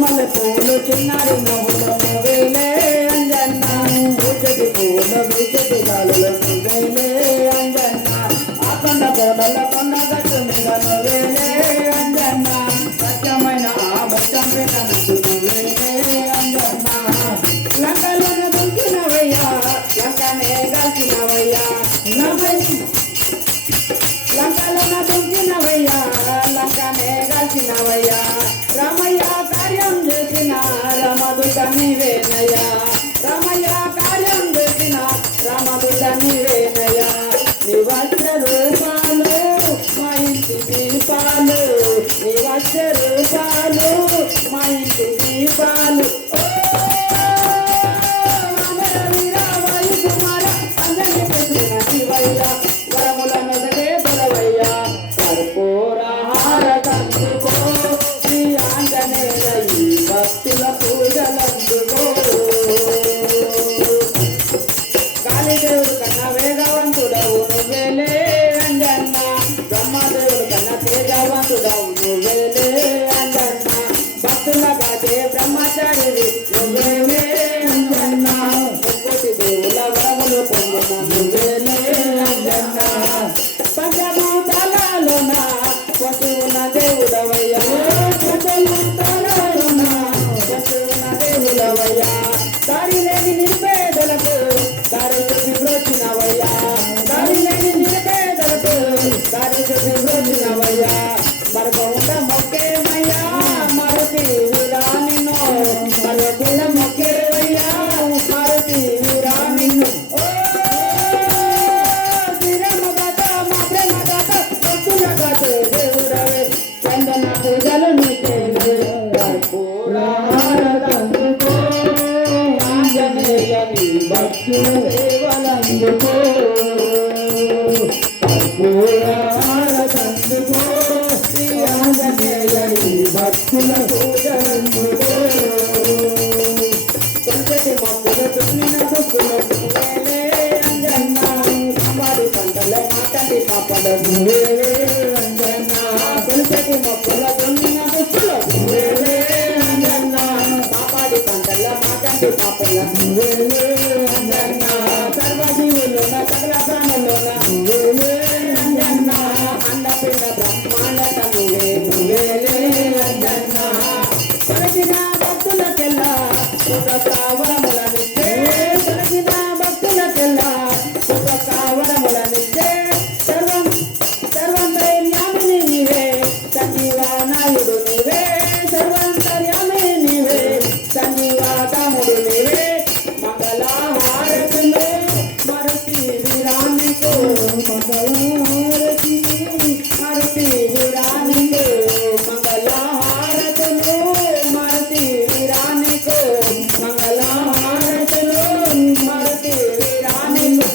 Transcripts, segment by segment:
మల్లె పూలు చిన్నారి నవ్వులు నువ్వేలే అంజన్న పూచటి పూల వీచటి గాలులు నువ్వేలే అంజన్న ఆ కొండ కోడల కొండ గట్టు మీద నువ్వేలే అంజన్న సత్యమైన ఆ బచ్చం పెట్ట నువ్వేలే అంజన్న లంకలోన దుంకినవయ్యా లంకనే గల్చినవయ్యా లంకలోన దుంకినవయ్యా లంకనే గల్చినవయ్యా రామయ్య కార్యం చేసిన రామదూత నీవేనయ్యా రామయ్య కార్యం చేసిన రామదూత నీవేనయ్యా నీ వస్త్ర రూపాలు మా ఇంటి దీపాలు నీ వస్త్ర రూపాలు మా ఇంటి దీపాలు వరముల మెదడే దొరవయ్యా కర్పూరహార కందుకో శ్రీ ఆంజనేయ ఈ భక్తుల పూజలందుకో కాళీదేవుడు కన్నా వేగవంతుడవు నువ్వేలే అంజన్న బ్రహ్మదేవుడు కన్నా తేజవంతుడవు నువ్వేలే అంజన్న భక్తుల గాదే బ్రహ్మచారివి నువ్వేలే అంజన్న ప్రకృతి దేవుల వరములు పొందిన నువ్వేలే అంజన్న పంచభూతాలలోన కొట్టి ఉన్న దేవుడవయ్యా పంచభూతాలలోన కొట్టి ఉన్న దేవుడవయ్యా దారి లేని నిరుపేదలకు దారి చూపి బ్రోచినవయ్యా దారి లేని నిరుపేదలకు దారి చూపి బ్రోచినవయ్యా మరొక మొక్కేమయ్యా మారుతి వీరా నిన్ను మరొక మొక్కేవయ్యా మారుతి వీరా నిన్ను చందన పూజలు నీకే కర్పూరహార కందుకో ఆంజనేయ నీ భక్తుల సేవలందుకో కర్పూరహార కందుకో శ్రీ ఆంజనేయ నీ భక్తుల పూజలందుకో కొంచెటి మొక్కలు తుమ్మిన దుక్కులు నువ్వేలే అంజన్న వారి పంటల మాటని పాపడ నువ్వేలే అంజన్న కొంచెటి మొక్కల తుమ్మిన దుక్కులు నువ్వేలే అంజన్న పాపాడి పంటల మాటని పాపల నువ్వేలే అంజన్న సర్వజీవులోన సకల ప్రాణులోన నువ్వేలే అంజన్న అండపిండ బ్రహ్మాండ నువ్వేలే అంజన్న కొలచిన భక్తులకెల్లా వరములనిచ్చే కొలచిన భక్తులకెల్లా వరములనిచ్చే సర్వంతర్యామిని నీవే సంజీవానాయుడు నీవే సర్వంతర్యామి నీవే సంజీవాతముడు నీవే మంగళహారతులు మరుతి వీరానికు మంగళహారతి మరుతి వీరానికు మంగళహారతులు మరుతి వీరానికు మంగళహారతులు మరుతి వీరానికు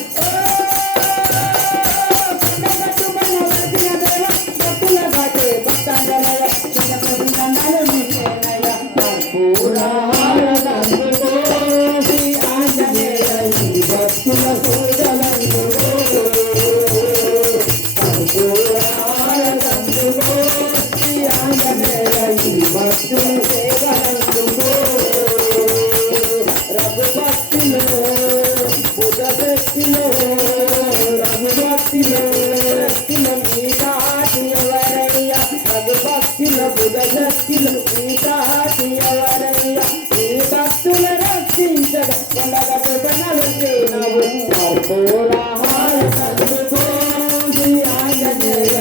భక్తుల బాటే భక్తాంజలయ చిన్నలు నీకేనయ కర్పూరహార కందుకో శ్రీ ఆంజనేయ ఈ భక్తుల పూజలందుకో కర్పూరహార కందుకో శ్రీ ఆంజనేయ ఈ భక్తుల సేవలందుకో రఘుభక్తిలో బుధ శక్తిలో రఘుభక్తిలో శక్తిలో మీ కాటి ఎవరయ్య రఘుభక్తిలో బుధ శక్తిలో మీ కాటి ఎవరయ్య ఈ భక్తుల రక్షించగా కొండగట్టు వచ్చినవు కర్పూరహార కందుకో శ్రీ ఆంజనేయ